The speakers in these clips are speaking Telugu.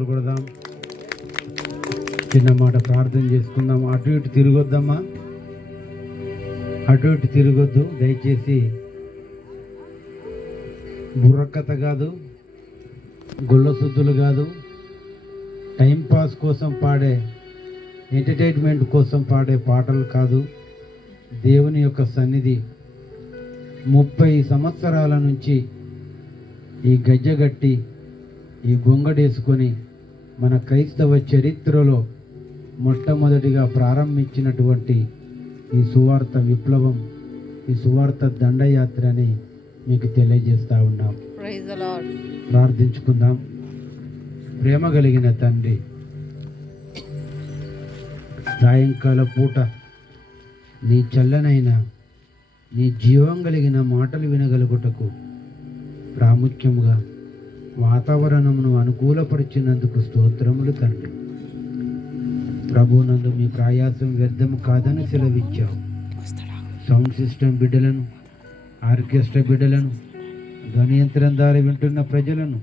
చప్పట్లు కొడదాం. చిన్న మాట ప్రార్థన చేసుకుందాం. అటు ఇటు తిరగొద్దమ్మా, అటు ఇటు తిరగొద్దు దయచేసి. బుర్రకథ కాదు, గుళ్ళశుద్ధులు కాదు, టైంపాస్ కోసం పాడే, ఎంటర్టైన్మెంట్ కోసం పాడే పాటలు కాదు. దేవుని యొక్క సన్నిధి 30 సంవత్సరాల నుంచి ఈ గజ్జగట్టి ఈ గొంగడేసుకొని మన క్రైస్తవ చరిత్రలో మొట్టమొదటిగా ప్రారంభించినటువంటి ఈ సువార్త విప్లవం, ఈ సువార్త దండయాత్రని మీకు తెలియజేస్తూ ఉన్నాం. ప్రార్థించుకుందాం. ప్రేమ కలిగిన తండ్రి, సాయంకాల పూట నీ చల్లనైన నీ జీవం కలిగిన మాటలు వినగలుగుటకు ప్రాముఖ్యముగా వాతావరణమును అనుకూలపరిచినందుకు స్తోత్రములు తండ్రి. ప్రభునందు మీ ప్రయాసం వ్యర్థము కాదని సెలవిచ్చావు. సౌండ్ సిస్టమ్ బిడ్డలను, ఆర్కెస్ట్రా బిడ్డలను, ధ్వనియంత్రం ద్వారా వింటున్న ప్రజలను,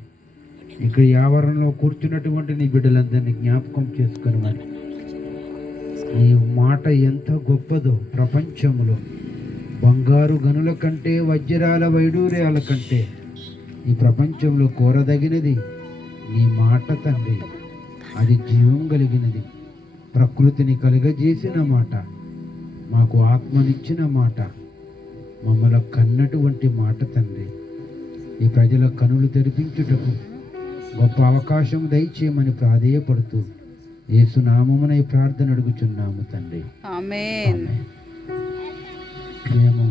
ఇక్కడ ఈ ఆవరణలో కూర్చున్నటువంటి నీ బిడ్డలందరినీ జ్ఞాపకం చేసుకుని మరి ఈ మాట ఎంత గొప్పదో, ప్రపంచంలో బంగారు గనుల కంటే, వజ్రాల వైడూర్యాల కంటే ఈ ప్రపంచంలో కోరదగినది నీ మాట తండ్రి. అది జీవం కలిగినది, ప్రకృతిని కలుగజేసిన మాట, మాకు ఆత్మనిచ్చిన మాట, మమ్మల్ని కన్నటువంటి మాట తండ్రి. ఈ ప్రజల కనులు తెరిపించుటకు గొప్ప అవకాశం దయచేయమని ప్రాధేయపడుతూ యేసునామమున ఈ ప్రార్థన అడుగుచున్నాము తండ్రి. ఆమేన్. మేము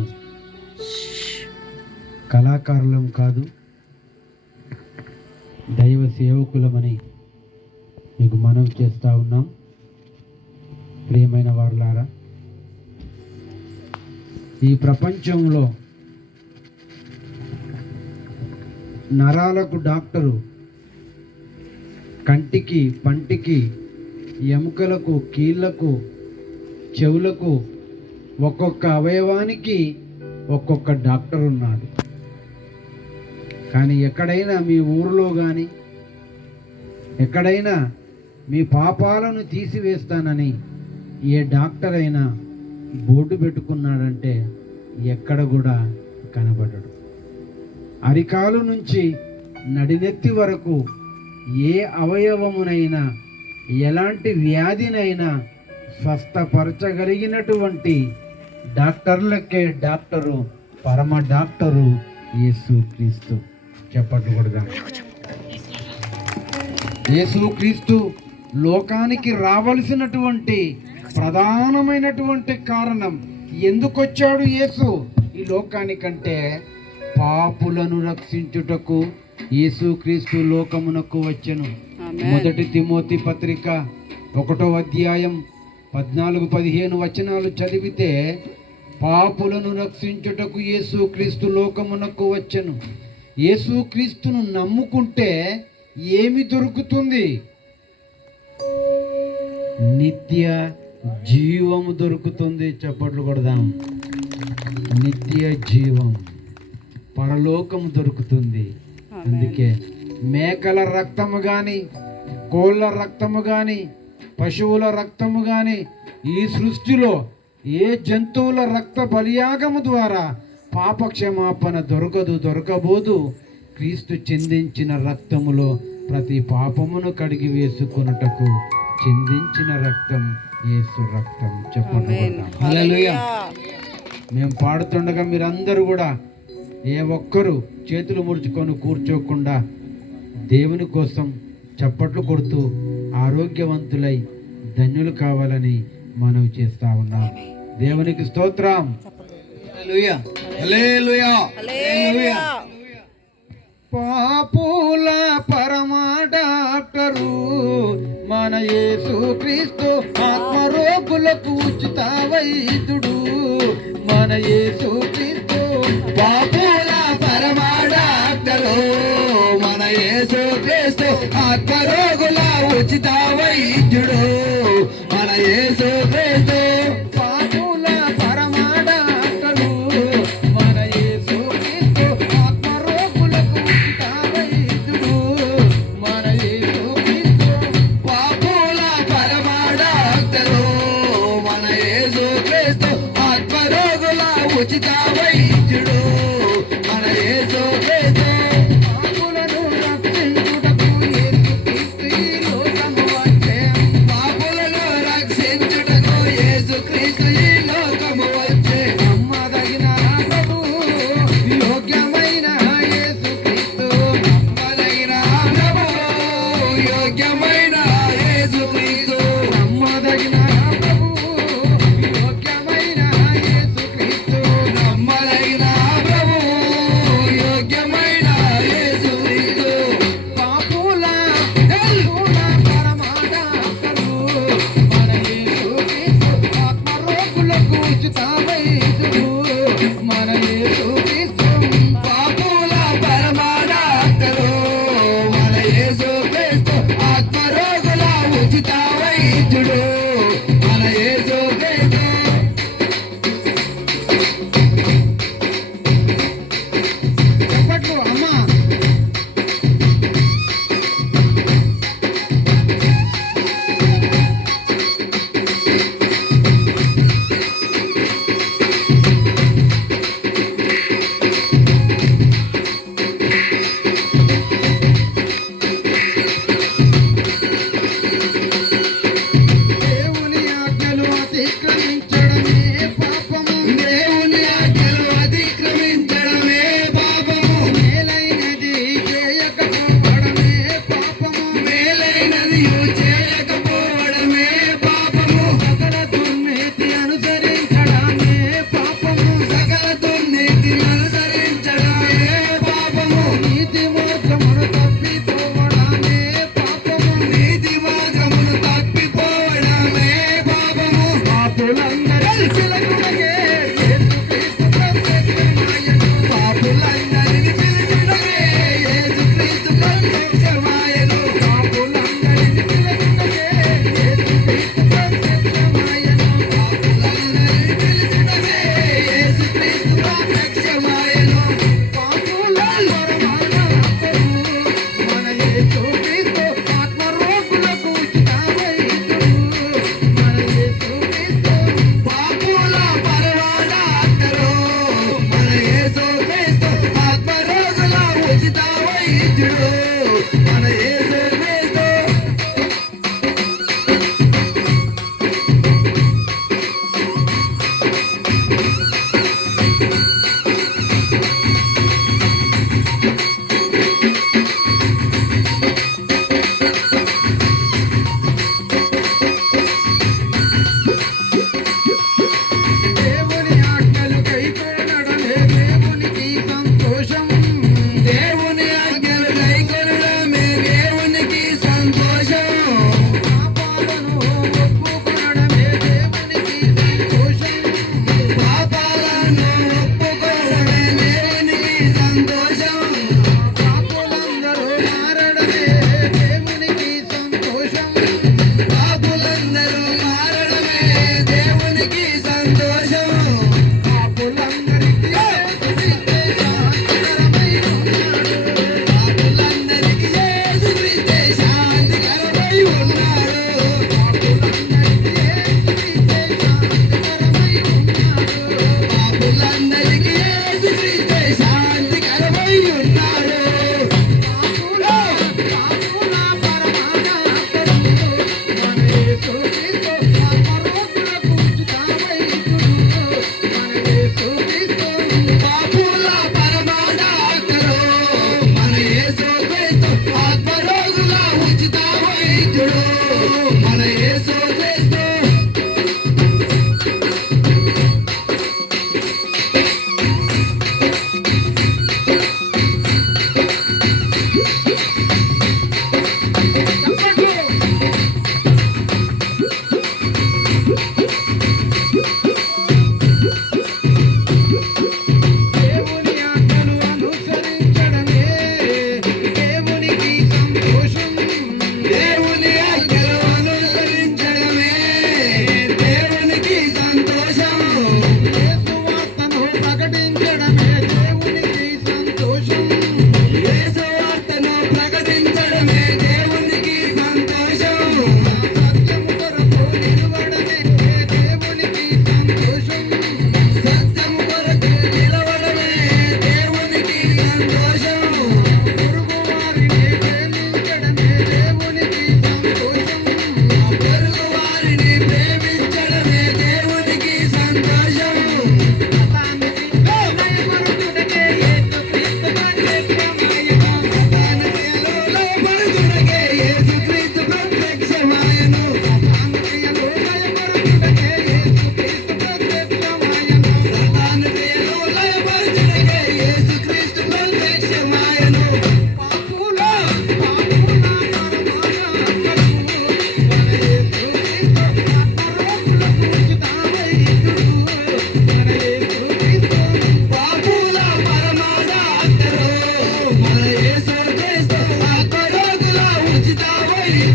కళాకారులం కాదు, దైవ సేవకులమని మీకు మనవి చేస్తూ ఉన్నాం. ప్రియమైన వారులారా, ఈ ప్రపంచంలో నరాలకు డాక్టరు, కంటికి, పంటికి, ఎముకలకు, కీళ్లకు, చెవులకు, ఒక్కొక్క అవయవానికి ఒక్కొక్క డాక్టర్ ఉన్నాడు. కానీ ఎక్కడైనా మీ ఊరిలో కానీ ఎక్కడైనా మీ పాపాలను తీసివేస్తానని ఏ డాక్టర్ అయినా బోర్డు పెట్టుకున్నాడంటే ఎక్కడ కూడా కనబడడు. అరికాలు నుంచి నడినెత్తి వరకు ఏ అవయవమునైనా, ఎలాంటి వ్యాధినైనా స్వస్థపరచగలిగినటువంటి డాక్టర్లకే డాక్టరు, పరమ డాక్టరు యేసుక్రీస్తు. చెప్పకూడదా? యేసుక్రీస్తు లోకానికి రావలసినటువంటి ప్రధానమైనటువంటి కారణం, ఎందుకు వచ్చాడు యేసు ఈ లోకానికంటే పాపులను రక్షించుటకు యేసుక్రీస్తు లోకమునకు వచ్చెను. మొదటి తిమోతి పత్రిక 1వ అధ్యాయం 14-15 వచనాలు చదివితే, పాపులను రక్షించుటకు యేసుక్రీస్తు లోకమునకు వచ్చెను. యేసుక్రీస్తును నమ్ముకుంటే ఏమి దొరుకుతుంది? నిత్య జీవము దొరుకుతుంది. చప్పట్లు కొడదాం. నిత్య జీవం, పరలోకం దొరుకుతుంది. అందుకే మేకల రక్తము కానీ, కోళ్ళ రక్తము కానీ, పశువుల రక్తము కానీ, ఈ సృష్టిలో ఏ జంతువుల రక్త బలియాగము ద్వారా పాపక్షమాపణ దొరకబోదు. క్రీస్తు చిందించిన రక్తములో ప్రతి పాపమును కడిగి వేసుకొనుటకు చిందించిన రక్తం యేసు రక్తం. చెప్పండి. హల్లెలూయా. మేము పాడుతుండగా మీరందరూ కూడా ఏ ఒక్కరు చేతులు ముడుచుకొని కూర్చోకుండా దేవుని కోసం చప్పట్లు కొడుతూ ఆరోగ్యవంతులై ధన్యులు కావాలని మనవి చేస్తా ఉన్నాం. దేవునికి స్తోత్రం. హల్లెలూయా, హల్లెలూయా, హల్లెలూయా. పాపుల పరమ డాక్టరు మన యేసుక్రీస్తు, ఆత్మరోగులకు ఉచిత వైద్యుడు మన యేసుక్రీస్తు. పాపుల పరమ డాక్టరు మన యేసుక్రీస్తు, ఆత్మరోగుల ఉచిత వైద్యుడు మన యేసుక్రీస్తు. పాపుల పరమ డాక్టరు మన యేసుక్రీస్తు, ఆత్మరోగులకు ఉచిత వైద్యుడు మన యేసుక్రీస్తు. యోగ్యమైన యేసుక్రీస్తు నమ్మదగిన ప్రభువు యోగ్యమైన యేసుక్రీస్తు నమ్మదగిన ప్రభువు యోగ్యమైన యేసుక్రీస్తు పాపుల పరమాడాసరు మన యేసుక్రీస్తు ఆత్మరోగులకు ఉచిత వైద్యుడు మన యేసుక్రీస్తు పాపుల పరమాడాక్టరు మన యేసుక్రీస్తు ఆత్మరోగులకు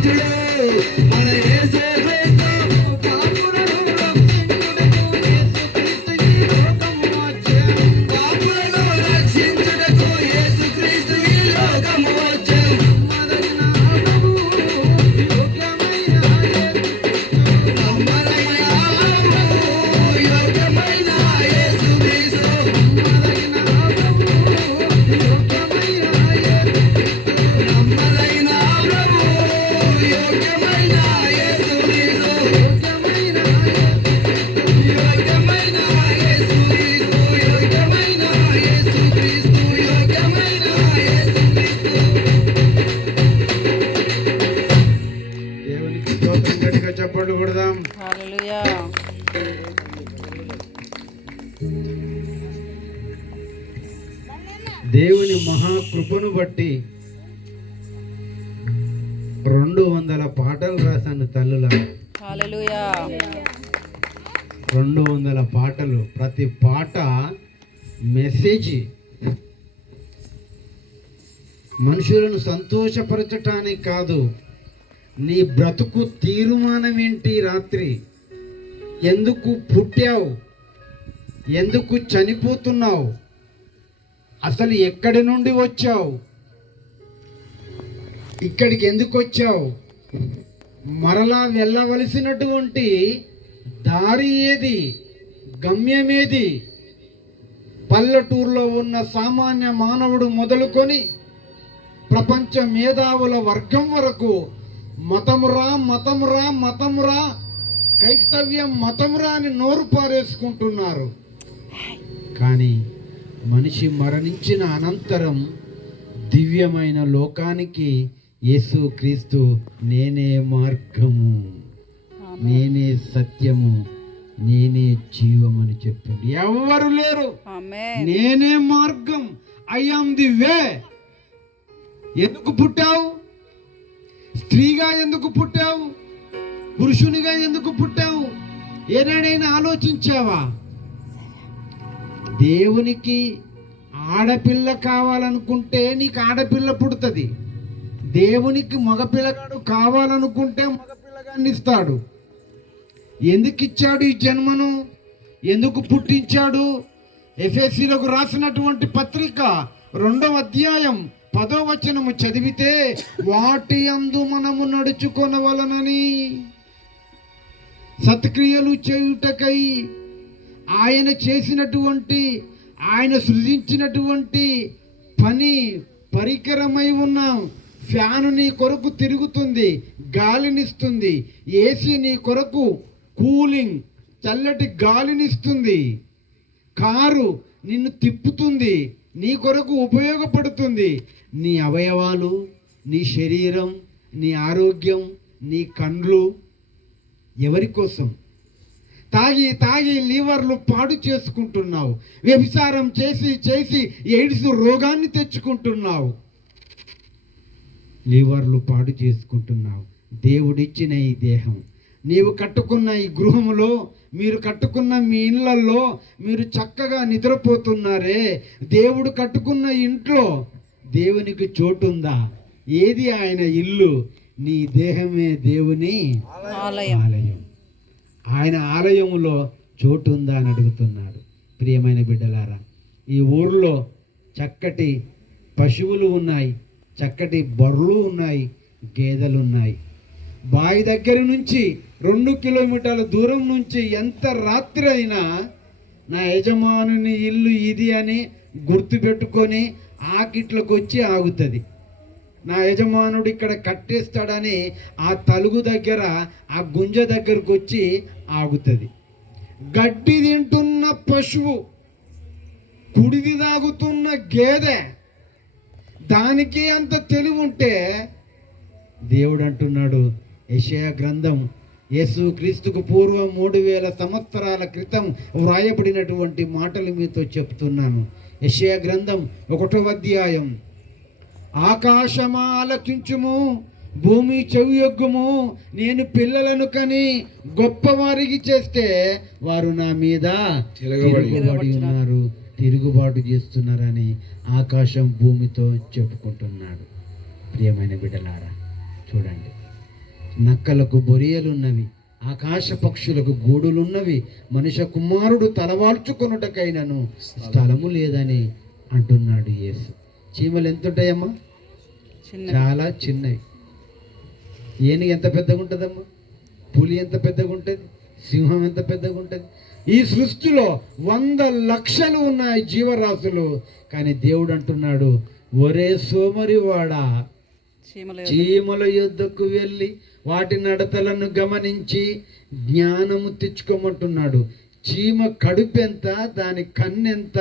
రక్షించుడు మన యేసు క్రీస్తు. పాపులను రక్షించుటకు యేసు క్రీస్తు ఈ లోకము వచ్చెను. నమ్మదగిన యోగ్యమైన యేసు క్రీస్తు. నమ్మదగిన ప్రభువు యోగ్యమైన యేసు క్రీస్తు. యోగ్యమైన యేసు క్రీస్తు. యోగ్యమైన యేసు క్రీస్తు. యోగ్యమైన యేసు క్రీస్తు. దేవునికి స్తోత్రం, గట్టిగా చప్పట్లు కొడదాం. హల్లెలూయా. దేవుని మహాకృపను బట్టి 200 పాటలు రాశాను తల్లుల. హల్లెలూయా. 200 పాటలు, ప్రతి పాట మెసేజ్, మనుషులను సంతోషపరచటానికి కాదు. నీ బ్రతుకు తీర్మానం ఏంటి? రాత్రి ఎందుకు పుట్టావు? ఎందుకు చనిపోతున్నావు? అసలు ఎక్కడి నుండి వచ్చావు? ఇక్కడికి ఎందుకు వచ్చావు? మరలా వెళ్ళవలసినటువంటి దారి ఏది? గమ్యమేది? పల్లెటూరులో ఉన్న సామాన్య మానవుడు మొదలుకొని ప్రపంచ మేధావుల వర్గం వరకు మతమురా మతమురా మతమురా, క్రైస్తవ్యం మతమురా అని నోరు పారేసుకుంటున్నారు. కానీ మనిషి మరణించిన అనంతరం దివ్యమైన లోకానికి యేసు క్రీస్తు నేనే మార్గము, నేనే సత్యము, నేనే జీవమని చెప్పింది. ఎవరు లేరు, ఆమేన్. నేనే మార్గం, ఐ యామ్ ది వే. ఎందుకు పుట్టావు? స్త్రీగా ఎందుకు పుట్టావు? పురుషునిగా ఎందుకు పుట్టావు? ఏనాడైనా ఆలోచించావా? దేవునికి ఆడపిల్ల కావాలనుకుంటే నీకు ఆడపిల్ల పుడుతుంది. దేవునికి మగపిల్లగాడు కావాలనుకుంటే మగపిల్లగాన్ని ఇస్తాడు. ఎందుకు ఇచ్చాడు ఈ జన్మను? ఎందుకు పుట్టించాడు? ఎఫెసీయులకు రాసినటువంటి పత్రిక 2వ అధ్యాయం 10వ వచనము చదివితే, వాటి యందు మనము నడుచుకొనవలనని, సత్క్రియలు చేయుటకై ఆయన చేసినటువంటి, ఆయన సృజించినటువంటి పని పరికరమై ఉన్నాం. ఫ్యాను నీ కొరకు తిరుగుతుంది, గాలినిస్తుంది. ఏసీ నీ కొరకు కూలింగ్, చల్లటి గాలినిస్తుంది. కారు నిన్ను తిప్పుతుంది, నీ కొరకు ఉపయోగపడుతుంది. నీ అవయవాలు, నీ శరీరం, నీ ఆరోగ్యం, నీ కండ్లు ఎవరి కోసం? తాగి తాగి లీవర్లు పాడు చేసుకుంటున్నావు. వ్యభిచారం చేసి చేసి ఎయిడ్స్ రోగాన్ని తెచ్చుకుంటున్నావు. లీవర్లు పాడు చేసుకుంటున్నావు. దేవుడిచ్చిన ఈ దేహం, నీవు కట్టుకున్న ఈ గృహములో, మీరు కట్టుకున్న మీ ఇళ్ళల్లో మీరు చక్కగా నిద్రపోతున్నారే. దేవుడు కట్టుకున్న ఇంట్లో దేవునికి చోటుందా? ఏది ఆయన ఇల్లు? నీ దేహమే దేవుని ఆలయం. ఆయన ఆలయములో చోటు ఉందా అని అడుగుతున్నాడు. ప్రియమైన బిడ్డలారా, ఈ ఊర్లో చక్కటి పశువులు ఉన్నాయి, చక్కటి బర్రెలు ఉన్నాయి, గేదెలు ఉన్నాయి. బావి దగ్గర నుంచి 2 కిలోమీటర్ల దూరం నుంచి ఎంత రాత్రి అయినా నా యజమానుని ఇల్లు ఇది అని గుర్తుపెట్టుకొని ఆకిట్లకు వచ్చి ఆగుతుంది. నా యజమానుడు ఇక్కడ కట్టేస్తాడని ఆ తలుగు దగ్గర, ఆ గుంజ దగ్గరకు వచ్చి ఆగుతుంది. గడ్డి తింటున్న పశువు, కుడిది తాగుతున్న గేదె, దానికి అంత తెలివి ఉంటే దేవుడు అంటున్నాడు, యెషయా గ్రంథం యేసు క్రీస్తుకు పూర్వం 3000 సంవత్సరాల క్రితం వ్రాయబడినటువంటి మాటలు మీతో చెప్తున్నాను. యెషయా గ్రంథం 1వ అధ్యాయం, ఆకాశమా ఆలకించుము, భూమి చెవియొగ్గుము, నేను పిల్లలను కని గొప్పవారికి చేస్తే వారు నా మీద తిరుగుబడి ఉన్నారు, తిరుగుబాటు చేస్తున్నారని ఆకాశం భూమితో చెప్పుకుంటున్నాడు. ప్రియమైన బిడ్డలారా, చూడండి, నక్కలకు బొరియలున్నవి, ఆకాశ పక్షులకు గూడులున్నవి, మనుష్య కుమారుడు తలవాల్చుకొనుటకైనను స్థలము లేదని అంటున్నాడు యేసు. చీమలు ఎంత ఉంటాయమ్మా? చిన్న చాలా చిన్నవి. ఏనుగు ఎంత పెద్దగా ఉంటుందమ్మా? పులి ఎంత పెద్దగా ఉంటుంది? సింహం ఎంత పెద్దగా ఉంటుంది? ఈ సృష్టిలో 100 లక్షలు ఉన్నాయి జీవరాశులు. కానీ దేవుడు అంటున్నాడు, ఒరే సోమరివాడా, చీమల యుద్ధకు వెళ్ళి వాటి నడతలను గమనించి జ్ఞానము తెచ్చుకోమంటున్నాడు. చీమ కడుపెంత, దాని కన్నెంత,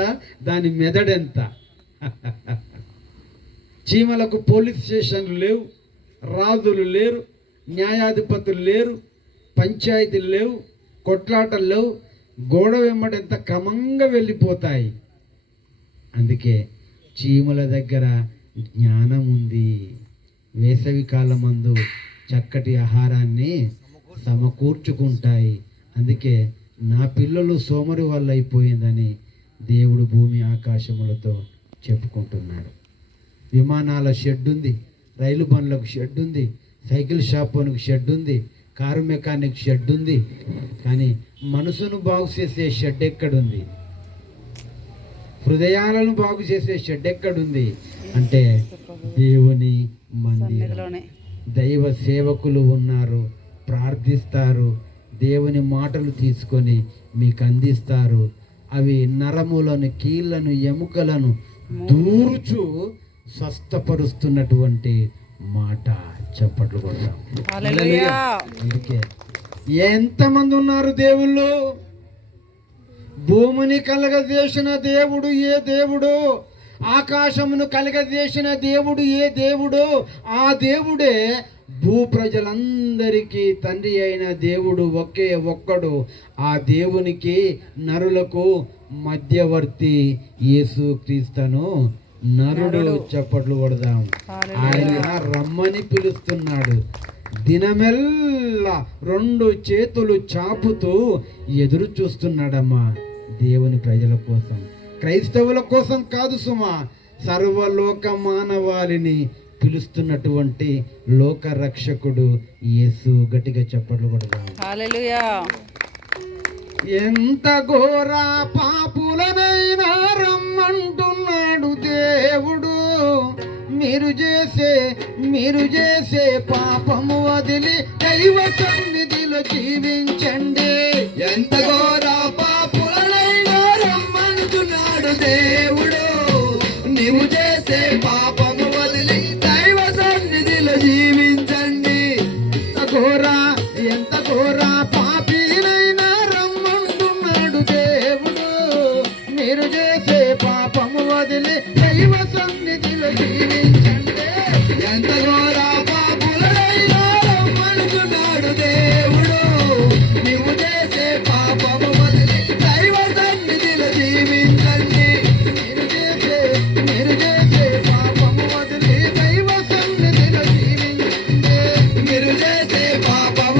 దాని మెదడెంత. చీమలకు పోలీస్ స్టేషన్లు లేవు, రాజులు లేరు, న్యాయాధిపతులు లేరు, పంచాయతీలు లేవు, కొట్లాటలు లేవు. గోడ వెంబడి ఎంత క్రమంగా వెళ్ళిపోతాయి. అందుకే చీమల దగ్గర జ్ఞానం ఉంది. వేసవి కాలమందు చక్కటి ఆహారాన్ని సమకూర్చుకుంటాయి. అందుకే నా పిల్లలు సోమరి వల్ల అయిపోయిందని దేవుడు భూమి ఆకాశములతో చెప్పుకుంటున్నాడు. విమానాల షెడ్ ఉంది, రైలు బండ్లకు షెడ్ ఉంది, సైకిల్ షాపులకు షెడ్ ఉంది, కారు మెకానిక్ షెడ్ ఉంది. కానీ మనసును బాగు చేసే షెడ్ ఎక్కడుంది? హృదయాలను బాగు చేసే షెడ్ ఎక్కడుంది అంటే దేవుని మందిరం. దైవ సేవకులు ఉన్నారు, ప్రార్థిస్తారు, దేవుని మాటలు తీసుకొని మీకు అందిస్తారు. అవి నరములను, కీళ్లను, ఎముకలను దూర్చు స్వస్థపరుస్తున్నటువంటి మాట. చప్పట్లు కొడతాం. అందుకే ఎంతమంది ఉన్నారు దేవుళ్ళు? భూమిని కలగజేసిన దేవుడు ఏ దేవుడు? ఆకాశమును కలగజేసిన దేవుడు ఏ దేవుడు? ఆ దేవుడే భూ ప్రజలందరికీ తండ్రి అయిన దేవుడు ఒకే ఒక్కడు. ఆ దేవునికి నరులకు మధ్యవర్తి యేసుక్రీస్తును నరుడు. చప్పట్లు కొడదాం. ఆయన రమ్మని పిలుస్తున్నాడు. దినమెల్లా 2 చేతులు చాపుతూ ఎదురు చూస్తున్నాడమ్మా దేవుని ప్రజల కోసం. క్రైస్తవుల కోసం కాదు సుమా, సర్వలోక మానవాళిని పిలుస్తున్నటువంటి లోక రక్షకుడు యేసు. గట్టిగా చప్పట్లు కొడదాం. హల్లెలూయా. ఎంత ఘోర పాపులనైనా రమ్మంటున్నాడు దేవుడు. మీరు చేసే పాపము వదిలి దైవ సన్నిధిలో జీవించండి. ఎంత ఘోర పాపులనైనా రమ్మంటున్నాడు దేవుడు. నీవు చేసే పాపము వదిలి దైవ సన్నిధిలో జీవించండి. ఎంత ఘోర పాపినైనా రమ్మంటున్నాడు దేవుడు. మీరు చేసే పాపము వదిలి దైవ సన్నిధిలో జీవించండి. ఎంత ఘోర పాపులనైనా రమ్మంటున్నాడు దేవుడు. నీవు చేసే పాపము వదిలి దైవ సన్నిధిలో జీవించండి. మీరు చేసే పాపము వదిలి దైవ సన్నిధిలో జీవించండి. మీరు చేసే పాపము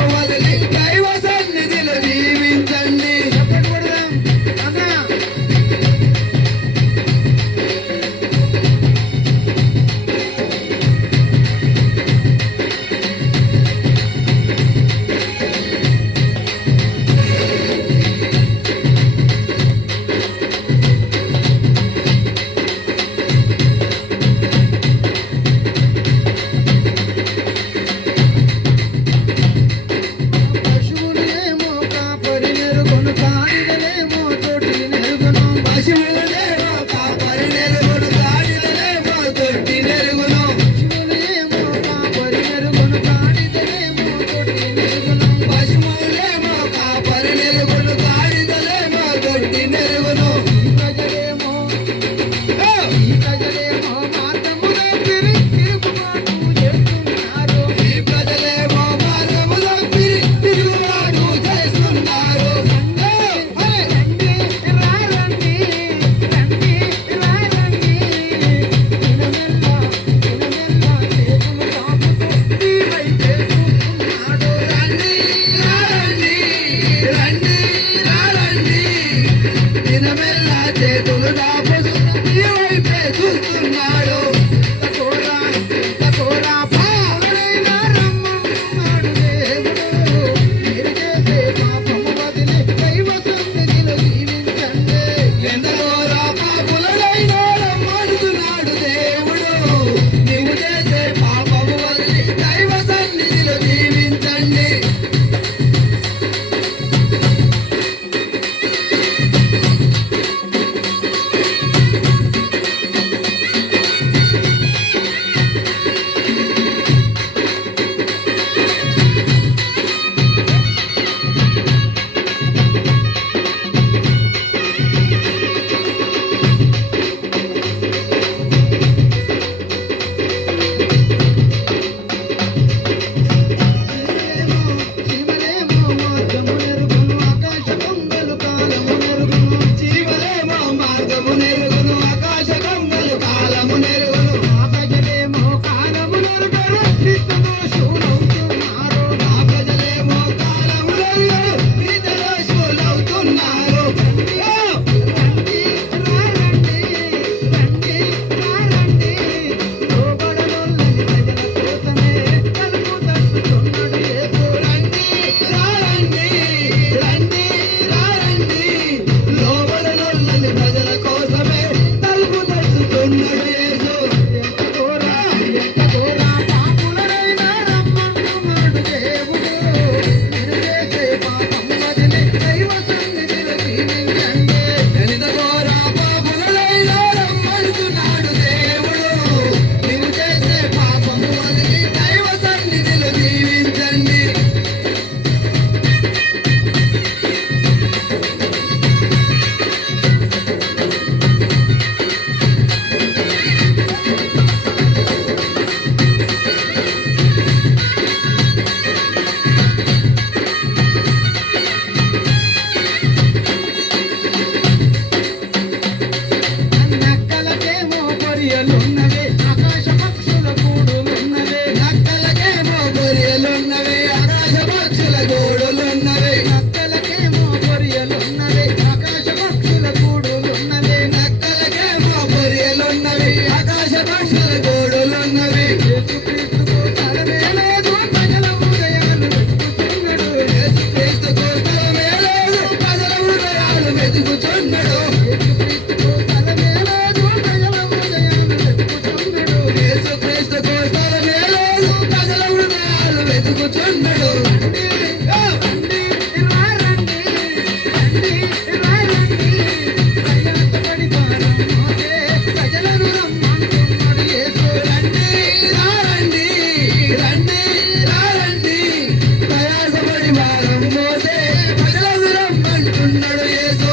రమ్మంటున్నాడు. రండి, రండి, రండి, రండి, ప్రయాసపడి భారం మోసే ప్రజలను రమ్మంటున్నాడు యేసు.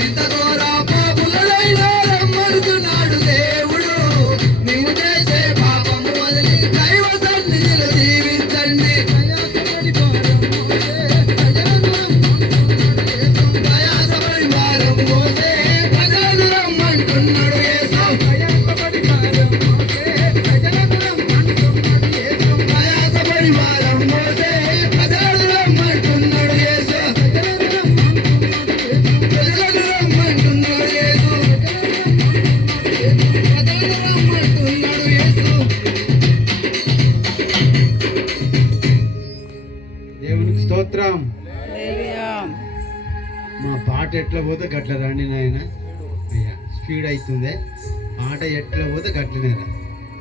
ఎంత ఘోర పాపులనైనా రమ్మంటున్నాడు దేవుడు. నీవు చేసే పాపము వదిలి దైవ సన్నిధిలో జీవించండి. ప్రయాసపడి భారం మోసే ప్రజలను రమ్మంటున్నాడు యేసు. ప్రయాసపడి భారం మోసే ప్రజలను రమ్మంటున్నాడు యేసు. ప్రజలను రమ్మంటున్నాడు యేసు. ప్రజలను రమ్మంటున్నాడు యేసు. దేవునికి స్తోత్రం. హల్లెలూయా. మా పాట ఎట్లా పోతే గట్ల రండి నాయన. అయ్యా స్పీడ్ అవుతుంది, పాట ఎట్లా పోతే గట్లనేరా.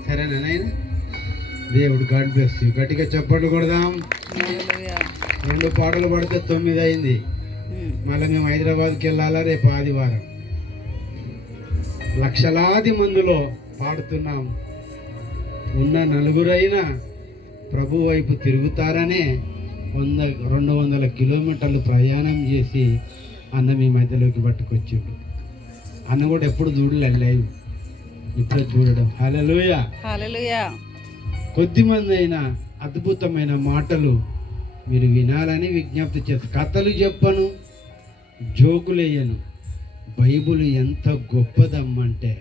సరేనా నాయన? దేవుడు గాడ్ బ్లెస్ యూ. గట్టిగా చప్పట్లు కొడదాం. హల్లెలూయా. 2 పాటలు పడితే 9 అయింది. మళ్ళీ మేము హైదరాబాద్కి వెళ్ళాలా రేపు ఆదివారం. లక్షలాది మందిలో పాడుతున్నాం. ఉన్న నలుగురైనా ప్రభు వైపు తిరుగుతారనే 200 కిలోమీటర్లు ప్రయాణం చేసి అన్న మీ మధ్యలోకి పట్టుకొచ్చిండు. అన్న కూడా ఎప్పుడు చూడలే లైవ్, ఇప్పుడే చూడడం. హల్లెలూయా. హల్లెలూయా. కొద్దిమంది అయినా అద్భుతమైన మాటలు మీరు వినాలని విజ్ఞప్తి చేస్తాను. కథలు చెప్పను, జోకులేయను. బైబుల్ ఎంత గొప్పదమ్మంటే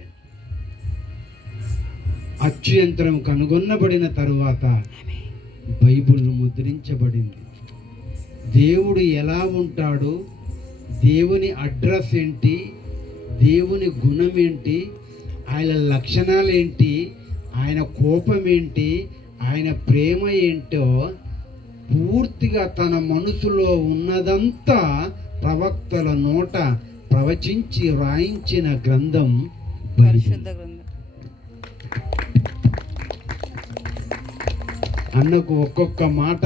అచ్చు యంత్రం కనుగొనబడిన తరువాత బైబుల్ ముద్రించబడింది. దేవుడు ఎలా ఉంటాడు, దేవుని అడ్రస్ ఏంటి, దేవుని గుణం ఏంటి, ఆయన లక్షణాలు ఏంటి, ఆయన కోపం ఏంటి, ఆయన ప్రేమ ఏంటో పూర్తిగా తన మనసులో ఉన్నదంతా ప్రవక్తల నోట ప్రవచించి రాయించిన గ్రంథం బైబిల్. పరిశుద్ధ గ్రంథం. అన్నకు ఒక్కొక్క మాట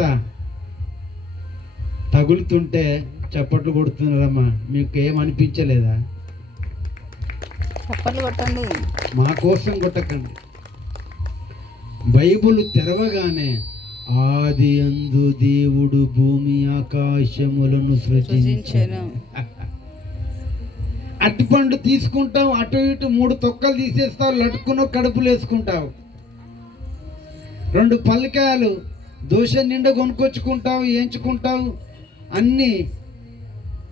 తగులుతుంటే చప్పట్లు కొడుతున్నారమ్మా. మీకు ఏమనిపించలేదా? చప్పట్లు కొట్టండి. మా కోసం కొట్టకండి. బైబుల్ తెరవగానే ఆది అందు దేవుడు భూమి ఆకాశములను సృజించెను. అరటిపండు తీసుకుంటావు, అటు ఇటు 3 తొక్కలు తీసేస్తావు, లట్టుకుని కడుపులు వేసుకుంటావు. 2 పల్లికాయలు దోశ నిండా కొనుక్కొచ్చుకుంటావు, వేయించుకుంటావు, అన్నీ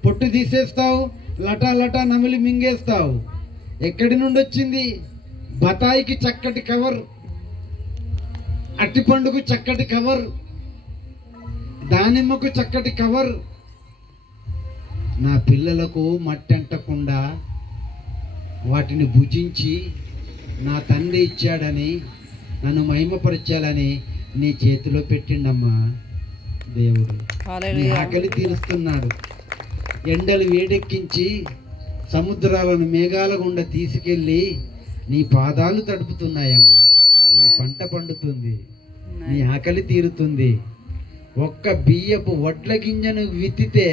పొట్టు తీసేస్తావు, లటా లటా నమిలి మింగేస్తావు. ఎక్కడి నుండి వచ్చింది? బతాయికి చక్కటి కవర్, అరటిపండుకు చక్కటి కవర్, దానిమ్మకు చక్కటి కవర్. నా పిల్లలకు మట్టంటకుండా వాటిని భుజించి నా తండ్రి ఇచ్చాడని నన్ను మహిమపరచాలని నీ చేతిలో పెట్టిండమ్మా దేవుడు. నీ హల్లెలూయా. ఆకలి తీరుస్తున్నాడు. ఎండలు వేడెక్కించి సముద్రాలను మేఘాల గుండా తీసుకెళ్ళి నీ పాదాలు తడుపుతున్నాయమ్మా. నీ ఆమేన్. పంట పండుతుంది, నీ ఆకలి తీరుతుంది. ఒక్క బియ్యపు వడ్ల గింజను విత్తితే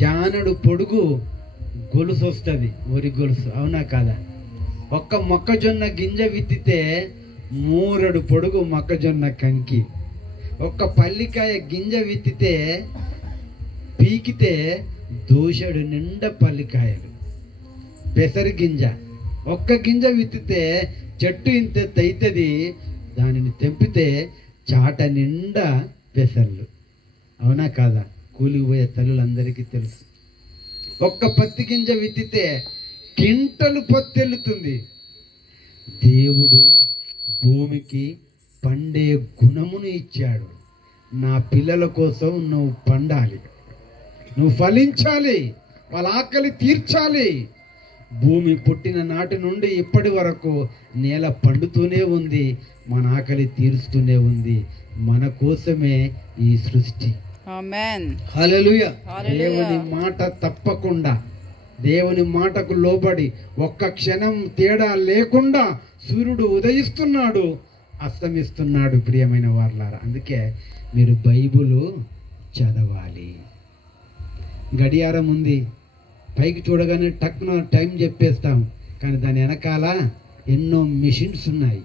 జానడు పొడుగు గొలుసు వస్తుంది, వరి గొలుసు. అవునా కాదా? ఒక్క మొక్కజొన్న గింజ విత్తితే 3 పొడుగు మొక్కజొన్న కంకి. ఒక్క పల్లికాయ గింజ విత్తితే పీకితే దోషడు నిండా పల్లికాయలు. పెసరి గింజ ఒక్క గింజ విత్తితే చెట్టు ఇంత తైతది, దానిని తెంపితే చాట నిండా పెసర్లు. అవునా కాదా? కూలికి పోయే తల్లులందరికీ తెలుసు. ఒక్క పత్తి గింజ విత్తితే కింటలు పత్తెల్లుతుంది. దేవుడు భూమికి పండే గుణమును ఇచ్చాడు. నా పిల్లల కోసం నువ్వు పండాలి, నువ్వు ఫలించాలి, వాళ్ళ ఆకలి తీర్చాలి. భూమి పుట్టిన నాటి నుండి ఇప్పటి వరకు నేల పండుతూనే ఉంది, మన ఆకలి తీరుస్తూనే ఉంది. మన కోసమే ఈ సృష్టి. ఆమేన్. హల్లెలూయా. హల్లెలూయా. దేవుని మాట తప్పకుండా, దేవుని మాటకు లోబడి ఒక్క క్షణం తేడా లేకుండా సూర్యుడు ఉదయిస్తున్నాడు, అస్తమిస్తున్నాడు. ప్రియమైన వారలారా, అందుకే మీరు బైబిల్ చదవాలి. గడియారం ఉంది, పైకి చూడగానే టక్కున టైం చెప్పేస్తాం, కానీ దాని వెనకాల ఎన్నో మిషన్స్ ఉన్నాయి.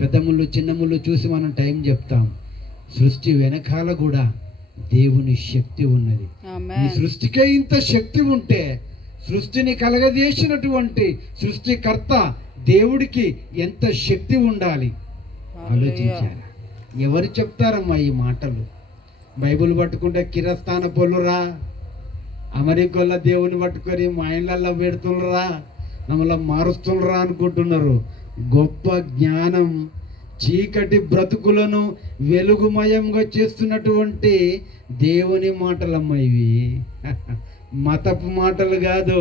పెద్ద ముళ్ళు చిన్న ముళ్ళు చూసి మనం టైం చెప్తాం. సృష్టి వెనకాల కూడా దేవుని శక్తి ఉన్నది. ఈ ఆమేన్. సృష్టికే ఇంత శక్తి ఉంటే సృష్టిని కలగజేసినటువంటి సృష్టికర్త దేవుడికి ఎంత శక్తి ఉండాలి ఆలోచించారా? ఎవరు చెప్తారమ్మా ఈ మాటలు? బైబిల్ పట్టుకుంటే కిరస్థాన పొల్లురా, అమెరికాలో దేవుని పట్టుకొని మా ఇళ్ళల్లో పెడుతుండ్రా, మమ్మల్ని మారుస్తుండ్రా అనుకుంటున్నారు. గొప్ప జ్ఞానం చీకటి బ్రతుకులను వెలుగుమయంగా చేస్తున్నటువంటి దేవుని మాటలమ్మ ఇవి. మతపు మాటలు కాదు,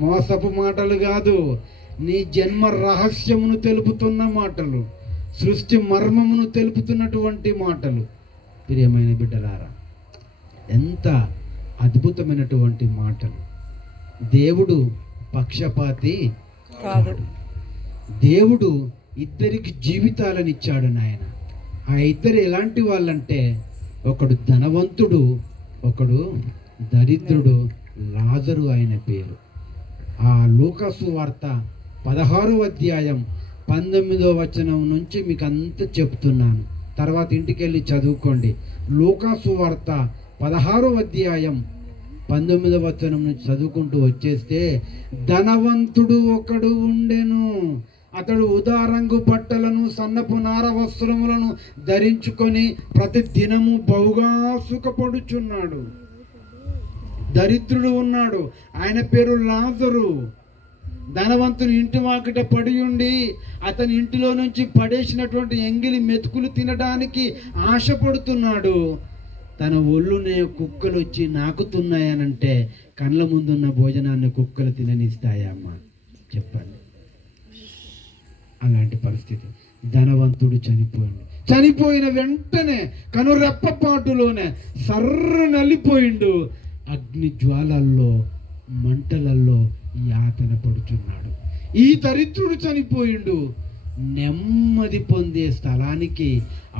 మోసపు మాటలు కాదు, నీ జన్మ రహస్యమును తెలుపుతున్న మాటలు, సృష్టి మర్మమును తెలుపుతున్నటువంటి మాటలు. ప్రియమైన బిడ్డలారా, ఎంత అద్భుతమైనటువంటి మాటలు. దేవుడు పక్షపాతి కాదు. దేవుడు ఇద్దరికి జీవితాలను ఇచ్చాడు నాయన. ఆ ఇద్దరు ఎలాంటి వాళ్ళంటే, ఒకడు ధనవంతుడు, ఒకడు దరిద్రుడు, లాజరు ఆయన పేరు. ఆ లూకాసు వార్త 16వ అధ్యాయం 19వ వచనం నుంచి మీకు అంతా చెప్తున్నాను, తర్వాత ఇంటికి వెళ్ళి చదువుకోండి. లూకాసు వార్త 16వ అధ్యాయం 19వ వచనం నుంచి చదువుకుంటూ వచ్చేస్తే, ధనవంతుడు ఒకడు ఉండెను, అతడు ఉదారంగు బట్టలను సన్నపు నార వస్త్రములను ధరించుకొని ప్రతి దినము బహుగా సుఖపడుచున్నాడు. దరిద్రుడు ఉన్నాడు, ఆయన పేరు లాజరు. ధనవంతుని ఇంటి వాకిట పడి ఉండి అతని ఇంటిలో నుంచి పడేసినటువంటి ఎంగిలి మెతుకులు తినడానికి ఆశపడుతున్నాడు. తన ఒళ్ళునే కుక్కలు వచ్చి నాకుతున్నాయనంటే కళ్ళ ముందున్న భోజనాన్ని కుక్కలు తిననిస్తాయమ్మా? చెప్పండి. అలాంటి పరిస్థితి. ధనవంతుడు చనిపోయిన వెంటనే కనురెప్పపాటులోనే సర్ర నలిపోయిండు. అగ్ని జ్వాలల్లో మంటలల్లో యాతన పడుచున్నాడు. ఈ దరిద్రుడు చనిపోయిండు. నెమ్మది పొందే స్థలానికి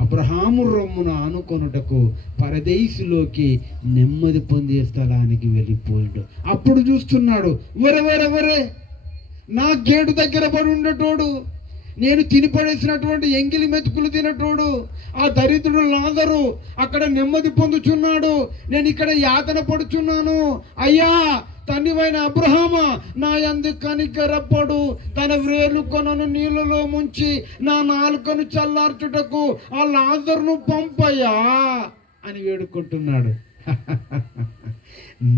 అబ్రహాము రొమ్మున ఆనుకొనుటకు పరదేశులోకి నెమ్మది పొందే స్థలానికి వెళ్ళిపోయిండు. అప్పుడు చూస్తున్నాడు, వరే నా గేటు దగ్గర పడి ఉండేటోడు, నేను తినిపడేసినటువంటి ఎంగిలి మెతుకులు తినటోడు, ఆ దరిద్రుడు లాజరు అక్కడ నెమ్మది పొందుచున్నాడు, నేను ఇక్కడ యాతన పడుచున్నాను. అయ్యా, తండ్రివైన అబ్రహామా, నా యందు కనికరపడు, తన వ్రేలు కొనను నీళ్ళలో ముంచి నా నాలుకను చల్లార్చుటకు ఆ లాజరును పంపయ్యా అని వేడుకుంటున్నాడు.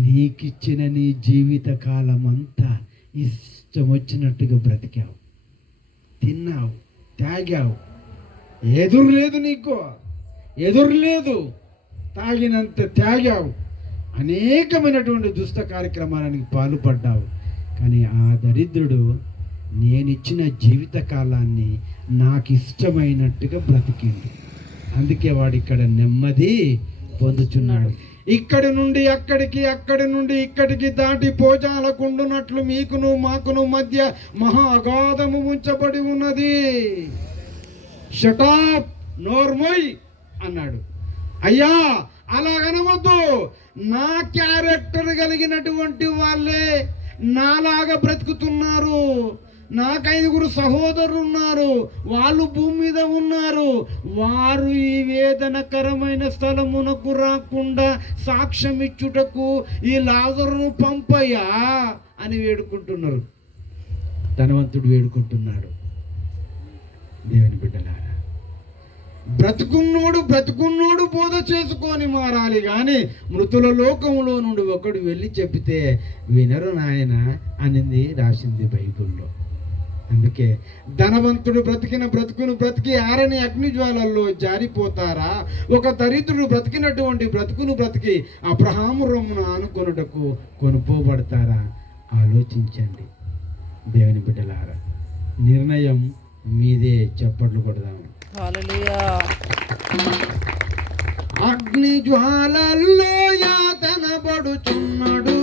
నీకిచ్చిన నీ జీవిత కాలం అంతా ఇష్టం వచ్చినట్టుగా బ్రతికావు, తిన్నావు, తాగావు, ఎదురు లేదు, నీకు ఎదురు లేదు, తాగినంత తాగావు, అనేకమైనటువంటి దుష్ట కార్యక్రమాలకు పాల్పడ్డావు. కానీ ఆ దరిద్రుడు నేనిచ్చిన జీవిత కాలాన్ని నాకు ఇష్టమైనట్టుగా బ్రతికిండు. అందుకే వాడు ఇక్కడ నెమ్మది పొందుచున్నాడు. ఇక్కడి నుండి అక్కడికి, అక్కడి నుండి ఇక్కడికి దాటి పోజాలకుండునట్లు మీకును మాకును మధ్య మహా అగాధము ఉంచబడి ఉన్నది. షటాప్, నోర్మోయ్ అన్నాడు. అయ్యా, అలాగనవద్దు. నా క్యారెక్టర్ కలిగినటువంటి వాళ్ళే నాలాగా బ్రతుకుతున్నారు. నాకు 5 సహోదరులు ఉన్నారు, వాళ్ళు భూమి మీద ఉన్నారు. వారు ఈ వేదనకరమైన స్థలమునకు రాకుండా సాక్ష్యం ఇచ్చుటకు ఈ లాజరును పంపయ్యా అని వేడుకుంటున్నారు. ధనవంతుడు వేడుకుంటున్నాడు. దేవుని బిడ్డలారా, బ్రతుకున్నోడు బోధ చేసుకొని మారాలి, కానీ మృతుల లోకంలో నుండి ఒకడు వెళ్ళి చెబితే వినరు నాయన అనింది రాసింది బైబిల్లో. అందుకే ధనవంతుడు బ్రతికిన బ్రతికి ఆరని అగ్నిజ్వాలల్లో జారిపోతారా? ఒక దరిద్రుడు బ్రతికినటువంటి బ్రతికి అబ్రహాము రొమ్మున ఆనుకొనుటకు కొనుపోబడతారా? ఆలోచించండి దేవుని బిడ్డలారా. నిర్ణయం మీదే. చప్పట్లు కొడదాము. హల్లెలూయా. అగ్ని జ్వాలల్లో యాతన పడుచున్నాడు